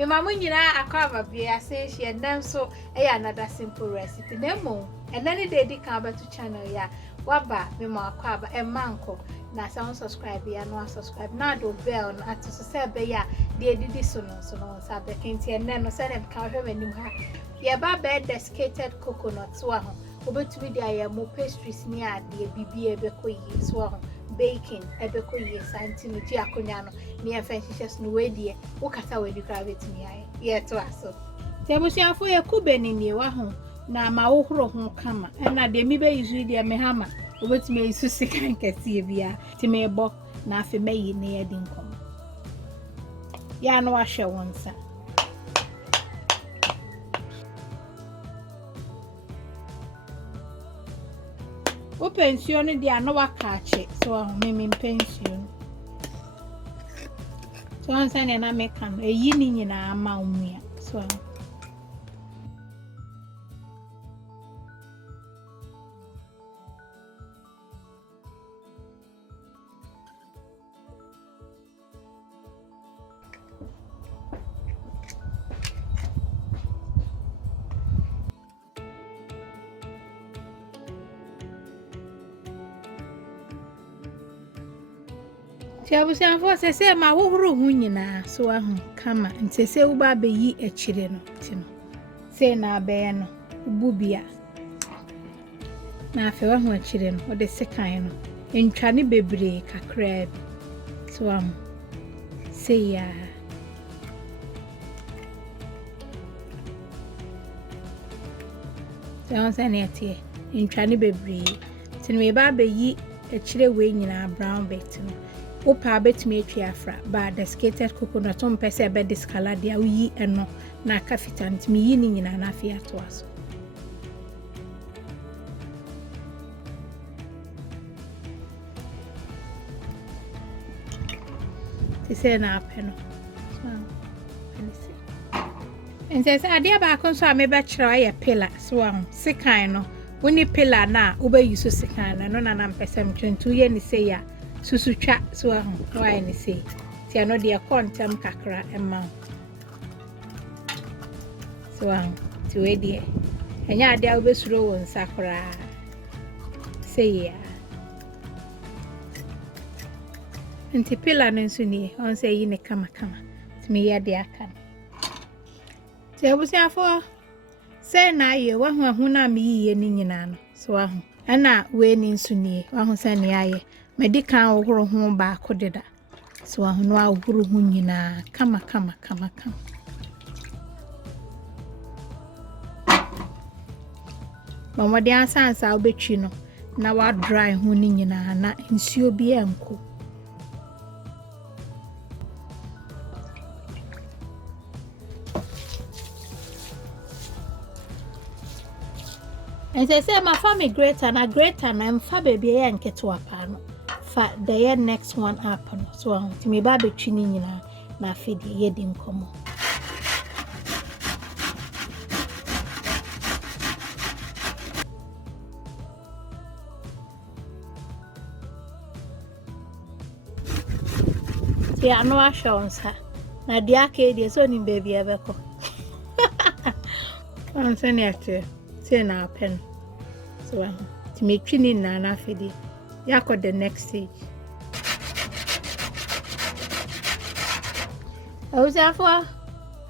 me mama nyina akwa bia say she and then so another simple recipe nemo and then they di kan ba to channel ya waba me ma akwa ba e manko na sa subscribe ya no subscribe na do bell no ati so say be ya de didi so no sa be kenti and then no say dem kan hwe manim ha ye ba be desiccated coconut so ho obetumi dia ya mo pastries ni ade bibie be ko yi so ho baking ebe ko yi santi ji akonya no ni efa hihye no we die wo kata we di private ni aye ye to aso tebusiafo ye kubeni ni wa ho na ma wo horo ho kama na de mi be yizu de me hama obetumi yisu sikan kese bia ti me bo na afi meyi ne ye di nkom ya no ahwe wonsa o pension dia no wakache so me pension so ansane na me kan eyi ni nyina ama umia so Tiabusianfo sese ma wohoro hu nyina so ahu kama ntese wo ba beyi akire no tino se na abe no ububia na afa wa hu akire no ode sekan no entwane bebre kakra so am se ya so sane atie entwane bebre tino me ba beyi akire we nyina brown bit no Opa betumi atwi afra ba desiccated coconut on pese be discolored ya yi eno na kafita ntimi yi ni nyina na afia to aso tise na apeno ense ade ba kon so ameba kira ya pillar so am sekan no woni pillar na wo be yuso sekan na no na na pese mtwentu ye ni se ya susutwa so ahụ why ni say ti ano de kontam kakra emma so ahụ ti we de enya ade a obesuro won sakra say ya nti pila no nso ni on say yi ne kama ti me ya de aka ti abusiafo say na ye wa hu na me yiye ni nyina no so ahụ ana we ni nso ni wa hu say ne aye medikan wohoro ho ba akodeda so ahono a wohoro ho nyina kama mama de ansansa obetwi no na wa dry ho ni nyina na nsuo bi enko say my family greater na mfa baby e nketo apa no fa the next one up no so ti me ba betwi ni nyina na afidi ye di nkomo ti anu ashonsa na dia ke die so ni baby ebeko ansene ate ti na pen so ti me twi ni na afidi yako the next stage I was after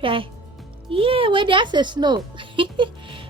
yeah where there's a snow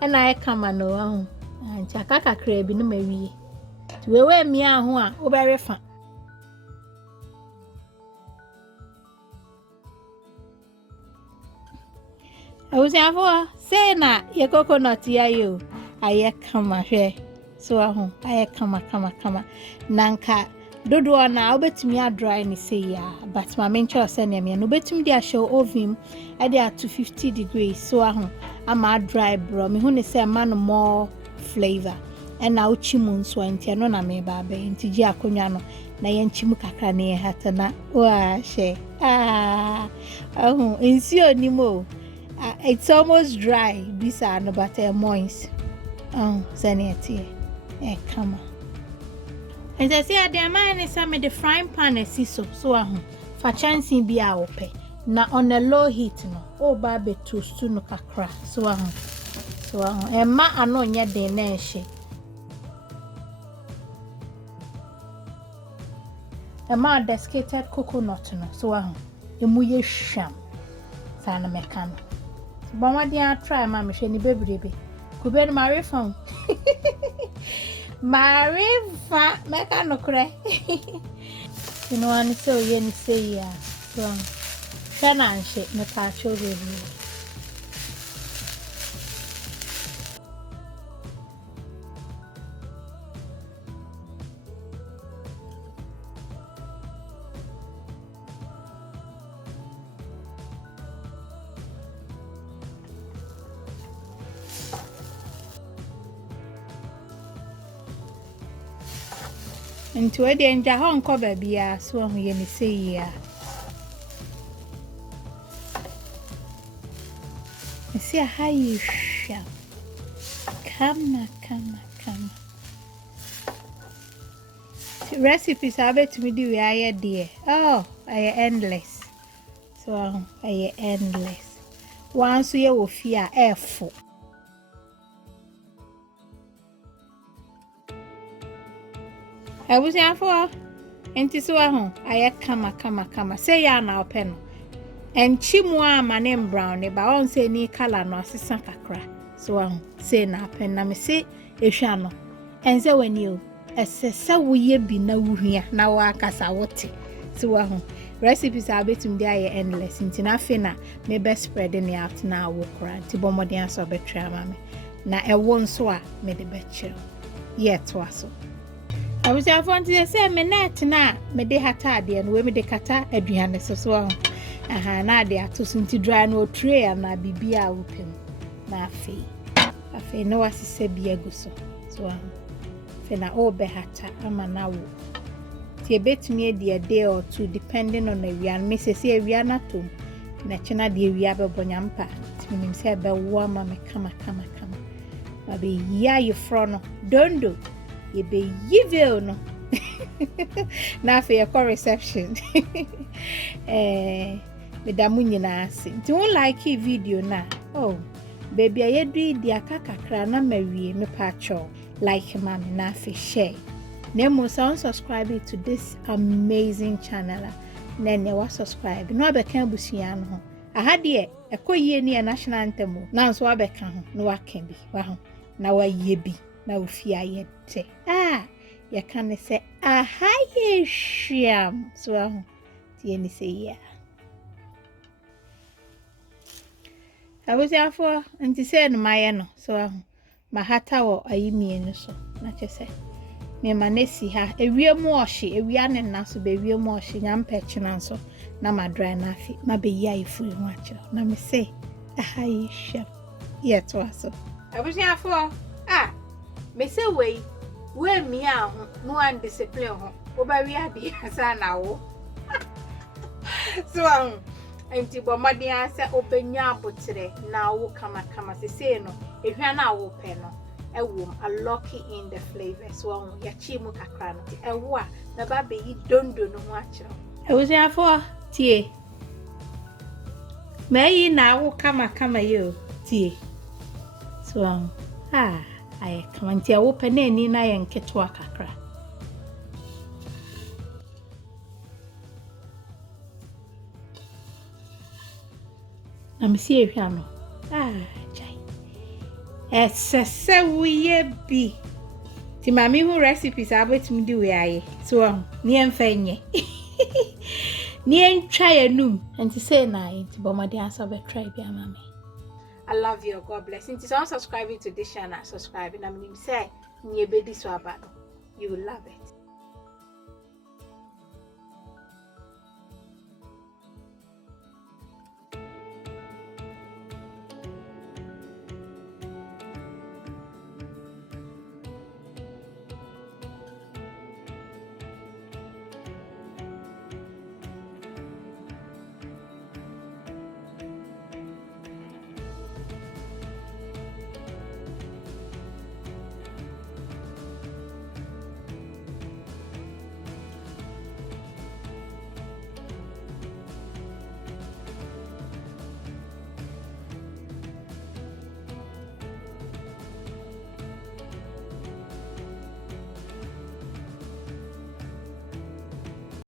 and I come and no and chakaka crab no mawi to we me ahu a wo very fa I was after say na ye coconut ya you aye come here so ahu aye kama nanka dodo na obetumi dry ni say ya but my mencho say na me no obetumi dia show oven e dey at 250 degrees so ahu ama dry bro me hu ni say man more flavor and na uchimu nso anti no na me ba be nti ji akonwa no na ye nchimu kakra na ye hata na wa she ahu insi onimo it's almost dry bisa no but moist sanity come on. And I say the man is some the frying pan so fa chance bi a ope na on a low heat no o ba be toast no kakra so emma ano nya den na ehye emma desiccated coconut no so emu ye hwam sa na meka no ba ma dia try ma me hwe ni bebrebe kube no mare fam mare fa meka no kre you know ani so ye ni say ya so kana nche me pa cho bebrebe Into a danger hon cover be a so ye ni say ya. I see a high shall. Come. Recipes I bet me do I dear. Oh, I endless. So I endless. Once you will fear airful. I was here for enti so I kama say ya na open and chimwa manem brown e ba on say ni color no asesa kakra so say na pen na me say ehwa no en say wani o esesa wo ye bi na wuhia na wa akasa wote so recipes are betum dey are endless nti na fe na me best spread in out na wo kra nti bo modern so betwa ma me na e won so a me de betche yet to aso I was afon to say me net na me de hata de no we me de kata aduane so na de atoso nti dry no tray na bibia wopem na afi no wasise bia guso so fe na obe hata ama na wo ti ebetumi de a day or two depending on the wian me say ewia na tom na chena de ewia be bonyampa ti nim say be wo ama me kama ba be ya you fro dondo ye be yivel no na fe your reception me da munyina ase nti won like video na oh baby ayedu di akakakra na mawie me pa cho like mama na fe share na mo subscribe to this amazing channel na ne wa subscribe no abeka busia no ho aha de ekoyie ni national anthem na so abeka ho no waka bi wa ho na wa ye bi na ofi ayete ya kan say aha ye hwiam so ho tie ni say ya I was there for and say no my no so ma hata wo ayimienu so na chese me manesi ha ewiemu ohye ewia ne na so be ewiemu ohye nyam pechi na so na ma dry na afi ma be ya ifu ho akira na me say aha ye hwiam ye to aso I was there for me say we me a ho no an discipline ho wo ba wi ade asa na wo so enti bomadi ase obenya abotre na wo kama se no ehwa na wo pe no ewo unlocking in the flavor so ya chi mu kakra no ewo a na ba be yi dondo no ho akira e wo sia for tie meyi na wo kama yo tie so I come ntia wo pe na ni na ye nketwa kakra na me see ehwa no jai esese wuye bi ti mami hu recipes abetumi di we aye so ni enfenye ni entwa yanum enti say na enti bomade answer be try bi amame I love you. God bless. Since you're subscribing to this channel, subscribe. And I'm going to say, you will love it.